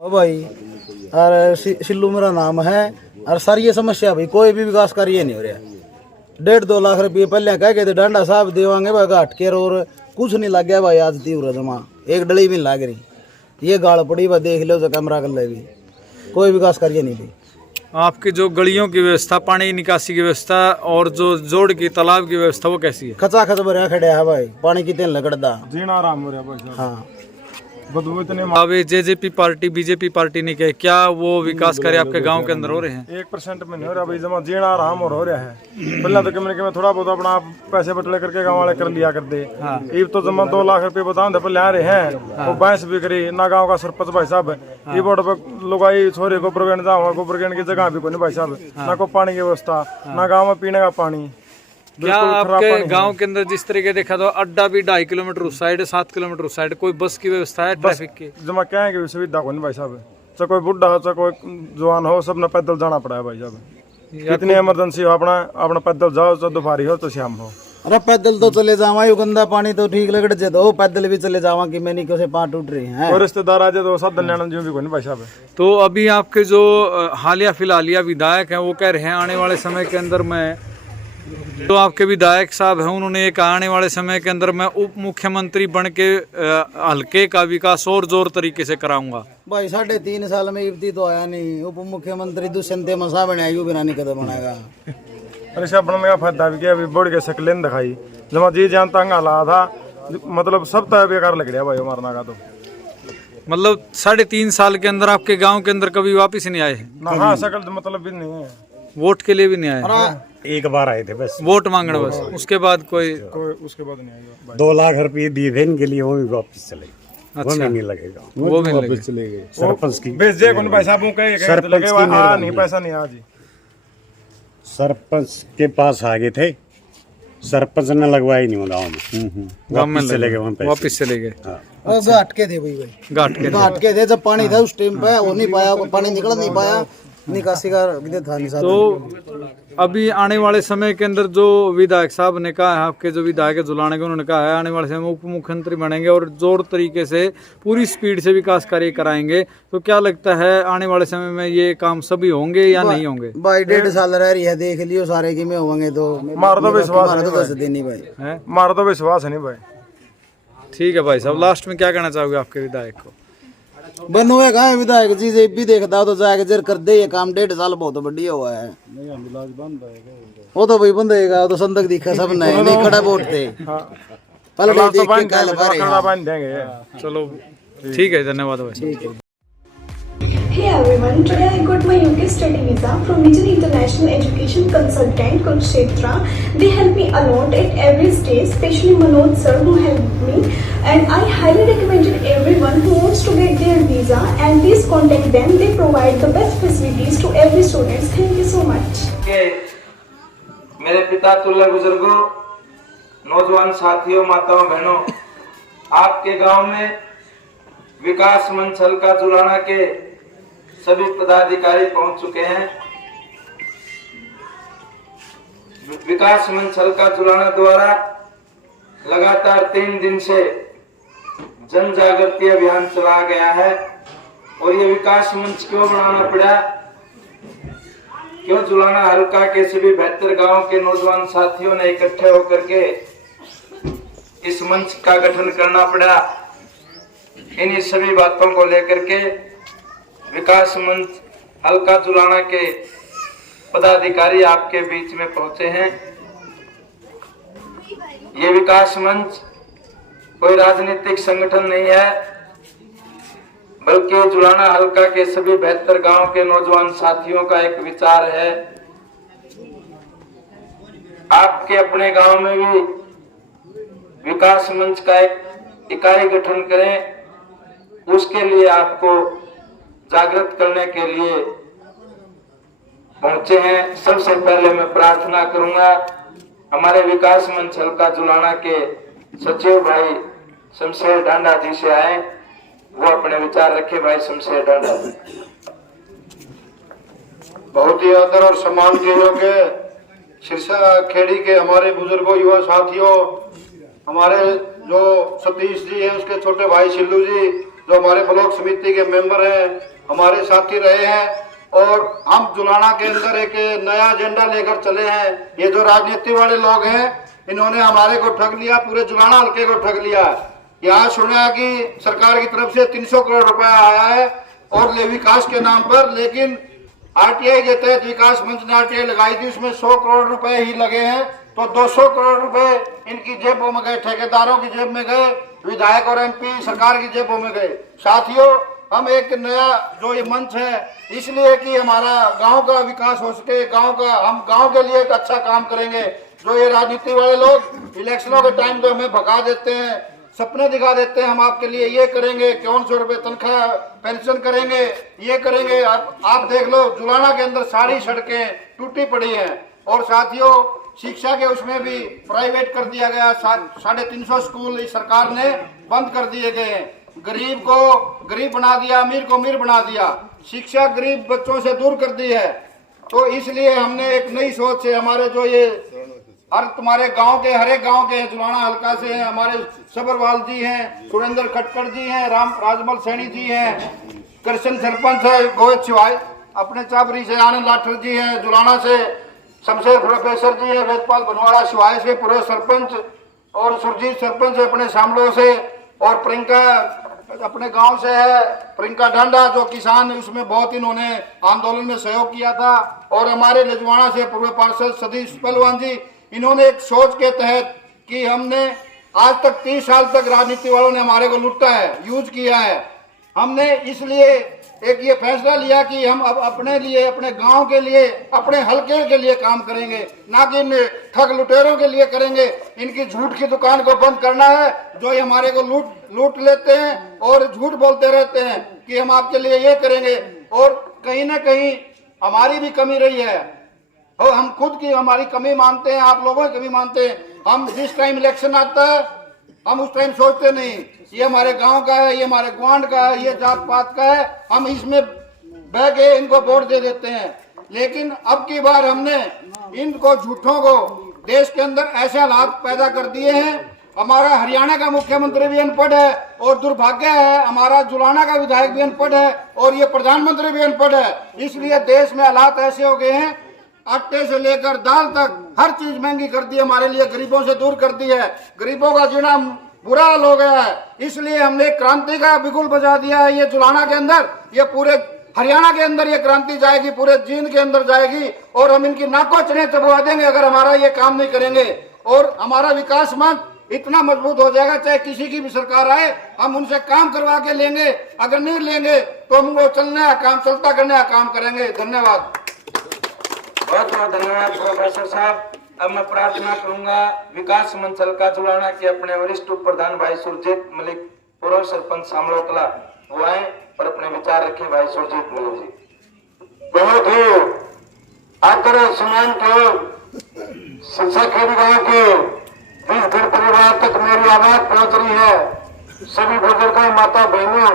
ओ भाई और सिल्लू मेरा नाम है। और सर ये समस्या भाई कोई भी विकास कार्य नहीं हो रहा। 1.5-2 लाख रुपये पहले कह के डांडा साहब देवांगे भाई घाट के और कुछ नहीं लग गया भाई। आज तीव्र जमा एक डली भी नहीं लग रही। ये गाड़ पड़ी भाई देख लो तो कैमरा कर ले भी कोई विकास कार्य नहीं भाई। आपकी जो गलियों की व्यवस्था, पानी निकासी की व्यवस्था और जो जोड़ की तालाब की व्यवस्था वो कैसी है? खचा खच भर खड़े है भाई, पानी की तेल लगड़दा जीना आराम हो रहा भाई। हाँ बदबू इतने अब ये जेजेपी पार्टी बीजेपी पार्टी ने कहा, क्या वो विकास कार्य आपके गांव के अंदर हो रहे हैं? 1% में नहीं हो रहा भाई। जमा जीना आराम और हो रहा है। पहले तो कम थोड़ा बहुत अपना आप पैसे बटले करके गाँव वाले कर लिया कर दे। ये तो जमा 2 लाख रुपए बता पहले आ रहे हैं। वो भैंस भी करी ना गाँव का सरपंच भाई साहब ये बोर्ड पर लुगाई छोरे गोबर गिन जाओ, गोबर गिन की जगह भी कोई भाई साहब, ना को पानी की व्यवस्था, ना गाँव में पीने का पानी। क्या आपके गांव के अंदर जिस तरीके देखा तो अड्डा भी 2.5 किलोमीटर उस साइड, 7 किलोमीटर उस साइड, कोई बस की व्यवस्था है ट्रैफिक की? जमा क्या है कि सुविधा कोई भाई साहब, चाहे कोई बुढ़ा हो चाहे कोई जवान हो, सब ने पैदल जाना पड़ा है भाई साहब। इतनी इमरजेंसी हो अपना पैदल जाओ, चाहे दोपहरी हो तो शाम हो। अरे पैदल तो चले जावा, ये गंदा पानी तो ठीक लगड़ जे तो पैदल भी चले जावा कि मैंने कैसे पाँव टूट रही हैं। और रिश्तेदार आ जाए तो सब दल्याण जी भी कोई भाई साहब। तो अभी आपके जो हालिया फिलहालिया विधायक हैं वो कह रहे हैं आने वाले समय के अंदर मैं, तो आपके विधायक साहब हैं उन्होंने एक आने वाले समय के अंदर मैं उप मुख्यमंत्री बन के हल्के का विकास और जोर तरीके से कराऊंगा। भाई 3.5 साल में युवती तो आया नहीं, उप मुख्यमंत्री दुष्यंत मसा बनाया यू बिना नहीं कदम बनाएगा। अरे सब बनने का फायदा भी क्या, अभी बोर्ड के शक्लें दिखाई जमा जी जानता हाला था, मतलब सब तो बेकार लग रहा भाई मारना का। तो मतलब 3.5 साल के अंदर आपके गांव के अंदर कभी वापस नहीं आए ना? हाँ शकल मतलब भी नहीं है, वोट के लिए भी नहीं आए। एक बार आए थे बस वोट मांगने बस, उसके बाद कोई उसके बाद नहीं आएगा। 2 लाख रुपए दिए थे इनके लिए, वो भी वापस चले गए। अच्छा। वो भी नहीं लगेगा, वो भी वापस चले गए सरपंच की बेच जे कौन पैसा आपको कहे सरपंच की हाँ नहीं पैसा नहीं आज। सरपंच के पास आ गए थे, सरपंच ने लगवाई नहीं गाँव में। गाँव में वापस चले गए, वहाँ पैसे। वापस चले गए। हाँ। घाट के थे भाई घाट के थे। जब पानी था उस टाइम पे वो नहीं पाया, पानी निकल नहीं पाया, निकासी का था नहीं। तो अभी आने वाले समय के अंदर जो विधायक साहब ने कहा है, आपके जो विधायक जुलाने के, उन्होंने कहा है आने वाले समय में उप मुख्यमंत्री बनेंगे और जोर तरीके से पूरी स्पीड से विकास कार्य कराएंगे। तो क्या लगता है आने वाले समय में ये काम सभी होंगे या नहीं होंगे? भाई 1.5 साल रह रही है, देख लियो सारे की में होंगे तो मार दो विश्वास देनी भाई है, मार दो विश्वास नहीं भाई। ठीक है भाई साहब, लास्ट में क्या कहना चाहोगे आपके विधायक को? बनोए कहा विधायक जी से भी देखता तो जाके जर कर दे ये काम। 1.5 साल बहुत बढ़िया हुआ है। वो तो भाई बंदेगा, वो तो संदक दिखा सब नहीं खड़ा वोट थे पलटे देख के काल भरे। देंगे। चलो ठीक है, धन्यवाद भाई। Hey everyone, today I got my UK study visa from Vision International Education Consultant Kurukshetra. They help me a lot at every stage, especially Manoj sir who helped me, and I highly recommended everyone who wants to get their visa, and please contact them. They provide the best facilities to every student. Thank you so much. मेरे पिता तुल्य बुजुर्गों, नौजवान साथियों, माताओं बहनों, आपके गांव में विकास मंच हल्का जुलाना के सभी पदाधिकारी पहुंच चुके हैं। विकास मंच हल्का जुलाना द्वारा लगातार 3 दिन से जन जागृति अभियान चलाया गया है। और ये विकास मंच क्यों बनाना पड़ा, क्यों जुलाना हल्का के सभी 72 गांव के नौजवान साथियों ने इकट्ठे होकर के इस मंच का गठन करना पड़ा, इन्हीं सभी बातों को लेकर के विकास मंच हल्का जुलाना के पदाधिकारी आपके बीच में पहुंचे हैं। ये विकास मंच कोई राजनीतिक संगठन नहीं है, बल्कि जुलाना हल्का के सभी 72 गांव के नौजवान साथियों का एक विचार है। आपके अपने गांव में भी विकास मंच का एक इकाई गठन करें, उसके लिए आपको जागृत करने के लिए पहुंचे हैं। सबसे पहले मैं प्रार्थना करूंगा हमारे विकास मंच हल्का जुलाना के सचिव भाई शमशेर डांडा जी से आए, वो अपने विचार रखे। भाई शमशेर डांडा जी। बहुत ही आदर और सम्मान के योग्य सिरसा खेड़ी के हमारे बुजुर्गों, युवा साथियों, हमारे जो सतीश जी हैं उसके छोटे भाई सिल्लू जी, जो हमारे ब्लॉक समिति के मेंबर हैं, हमारे साथी रहे हैं। और हम जुलाना के अंदर एक नया एजेंडा लेकर चले हैं। ये जो राजनीति वाले लोग हैं, इन्होंने हमारे को ठग लिया, पूरे जुलाना हल्के को ठग लिया। यहाँ सुना कि सरकार की तरफ से 300 करोड़ रुपया आया है और विकास के नाम पर, लेकिन आरटीआई के तहत विकास मंच ने आरटीआई लगाई थी, उसमें 100 करोड़ रुपए ही लगे हैं। तो 200 करोड़ रुपए इनकी जेबों में गए, ठेकेदारों की जेब में गए, विधायक और एमपी सरकार की जेबों में गए। साथियों, हम एक नया जो ये मंच है, इसलिए कि हमारा गांव का विकास हो सके, हम गांव के लिए एक अच्छा काम करेंगे। जो ये राजनीति वाले लोग इलेक्शनों के टाइम तो हमें भगा देते हैं, सपने दिखा देते हैं, हम आपके लिए ये करेंगे, 5100 रुपए तनख्वाह पेंशन करेंगे, ये करेंगे। आप देख लो, जुलाना के अंदर सारी सड़कें टूटी पड़ी हैं। और साथियों, शिक्षा के उसमें भी प्राइवेट कर दिया गया, 350 स्कूल इस सरकार ने बंद कर दिए गए हैं। गरीब को गरीब बना दिया, अमीर को अमीर बना दिया, शिक्षा गरीब बच्चों से दूर कर दी है। तो इसलिए हमने एक नई सोच से, हमारे जो ये तुम्हारे गांव के, हर एक गांव के हैं, जुलाना हल्का से हैं, हमारे सबरवाल जी हैं, सुरेंद्र खटकर जी हैं, राजमल सैनी जी हैं, कृष्ण सरपंच है गोविंद शिवाय, अपने चाबरी से आनंद लाठर जी हैं, जुलाना से शमशेर प्रोफेसर जी है, वेदपाल बनवाड़ा शिवाय से पूर्व सरपंच, और सुरजीत सरपंच अपने शामलों से, और प्रियंका अपने गांव से है, प्रियंका ढांडा जो किसान है, उसमें बहुत इन्होंने आंदोलन में सहयोग किया था। और हमारे लजवाड़ा से पूर्व पार्षद सतीश पहलवान जी, इन्होंने एक सोच के तहत कि हमने आज तक 30 साल तक राजनीति वालों ने हमारे को लूटा है, यूज किया है, हमने इसलिए एक ये फैसला लिया कि हम अब अपने लिए, अपने गांव के लिए, अपने हलके के लिए काम करेंगे, ना कि इन ठग लुटेरों के लिए करेंगे। इनकी झूठ की दुकान को बंद करना है, जो ये हमारे को लूट लेते हैं और झूठ बोलते रहते हैं कि हम आपके लिए ये करेंगे। और कहीं ना कहीं हमारी भी कमी रही है, और हम खुद की हमारी कमी मानते हैं, आप लोगों की कमी मानते हैं। हम जिस टाइम इलेक्शन आता है, हम उस टाइम सोचते नहीं ये हमारे गांव का है, ये हमारे ग्वांड का है, ये जात पात का है, हम इसमें बह के इनको वोट दे देते हैं। लेकिन अब की बार हमने इनको झूठों को देश के अंदर ऐसे हालात पैदा कर दिए हैं। हमारा हरियाणा का मुख्यमंत्री भी अनपढ़ है, और दुर्भाग्य है हमारा जुलाना का विधायक भी अनपढ़ है, और ये प्रधानमंत्री भी अनपढ़ है। इसलिए देश में हालात ऐसे हो गए हैं, आटे से लेकर दाल तक हर चीज महंगी कर दी है, हमारे लिए गरीबों से दूर कर दी है, गरीबों का जीना बुरा हाल हो गया है। इसलिए हमने क्रांति का बिगुल बजा दिया है। ये जुलाना के अंदर, ये पूरे हरियाणा के अंदर ये क्रांति जाएगी, पूरे जींद के अंदर जाएगी, और हम इनकी नाकों चने चबवा देंगे अगर हमारा ये काम नहीं करेंगे। और हमारा विकास मंच इतना मजबूत हो जाएगा, चाहे किसी की भी सरकार आए, हम उनसे काम करवा के लेंगे। अगर नहीं लेंगे तो हम वो चलने का काम, चलता करने का काम करेंगे। धन्यवाद। बहुत बहुत धन्यवाद प्रोफेसर साहब। अब मैं प्रार्थना करूंगा विकास मंच हल्का जुलाना के अपने वरिष्ठ उप प्रधान भाई सुरजीत मलिक, पूर्व सरपंच शामलो कला, वो आए और अपने विचार रखे। भाई सुरजीत मलिक जी। बहुत ही आदर सम्मान के शिक्षा खेड़ी गाँव के 20 घर परिवार तक मेरी आवाज पहुंच रही है। सभी बुजुर्गों, माता बहनों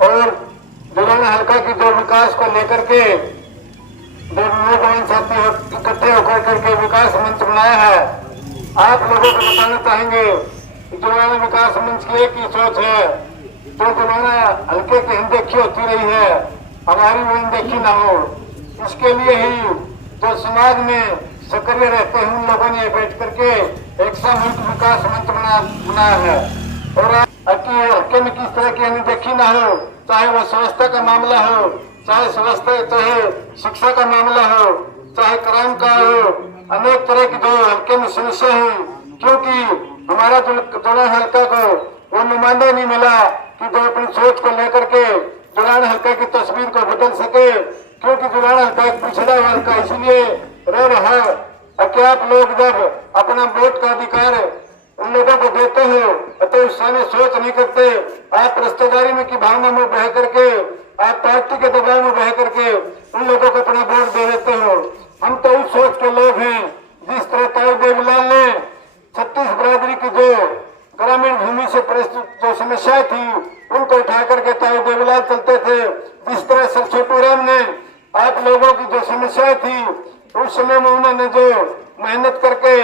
और जुलाना हल्का की जो विकास को लेकर के नौजवान साथी इकट्ठे होकर करके विकास मंच बनाया है, आप लोगों को बताना चाहेंगे जुलाना विकास मंच की एक ही सोच है, जो जुलाना हल्के की अनदेखी होती रही है, हमारी वो अनदेखी ना हो। इसके लिए ही जो समाज में सक्रिय रहते हैं उन लोगों ने बैठ करके एक सामूहिक विकास मंच बनाया है। और हल्के में किस तरह की अनदेखी ना हो, चाहे वो स्वास्थ्य का मामला हो, चाहे चाहे शिक्षा का मामला हो, चाहे क्राइम का हो, अनेक तरह की जो हल्के में समस्या है। क्योंकि हमारा जुलाना हल्का को वो नुमाइंदा नहीं मिला कि जो अपनी सोच को लेकर के जुलाना हल्का की तस्वीर को बदल सके। क्योंकि जुलाना हल्का एक पिछड़ा हल्का इसलिए रह रहा है कि आप लोग जब अपना वोट का अधिकार उन लोगों को देते हो तो उस समय सोच नहीं करते, आप रिश्तेदारी में की भावना में बह करके, आप पार्टी के दबाव में बह करके उन लोगों को अपना वोट दे देते हो। हम तो उस सोच के लोग हैं जिस तरह ताऊ देवीलाल ने 36 बरादरी की जो ग्रामीण भूमि से जो समस्याएं थी उनको उठा करके ताऊ देवीलाल चलते थे। जिस तरह सर छोटू राम ने आप लोगों की जो समस्याएं थी उस समय में उन्होंने जो मेहनत करके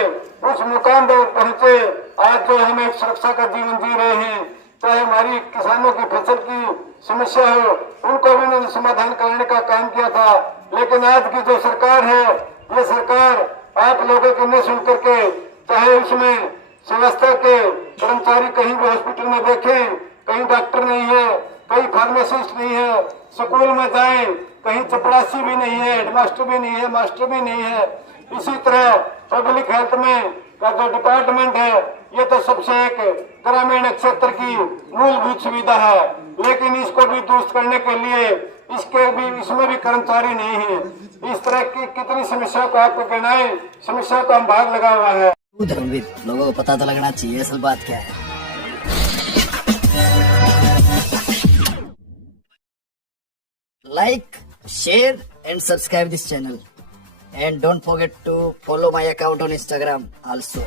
उस मुकाम पर पहुंचे, आज जो हम एक सुरक्षा का जीवन जी रहे हैं। चाहे हमारी किसानों की फसल की समस्या हो, उनको भी इन्होंने समाधान करने का काम किया था। लेकिन आज की जो सरकार है, ये सरकार आप लोगों को नहीं सुन करके, चाहे उसमें स्वास्थ्य के कर्मचारी कहीं भी हॉस्पिटल में देखें, कहीं डॉक्टर नहीं है, कहीं फार्मासिस्ट नहीं है, स्कूल में जाएं कहीं चपरासी भी नहीं है, हेडमास्टर भी नहीं है, मास्टर भी नहीं है। इसी तरह पब्लिक हेल्थ में का जो डिपार्टमेंट है, ये तो सबसे एक ग्रामीण क्षेत्र की मूलभूत सुविधा है, लेकिन इसको भी दुरुस्त करने के लिए इसमें भी कर्मचारी नहीं है। इस तरह की कितनी समस्या को आपको गिनाएं, समस्या का हम भाग लगा हुआ है। धर्मवीर लोगों को पता तो लगना चाहिए असल बात क्या है। Like, share and subscribe this channel, and don't forget to follow my account on Instagram also.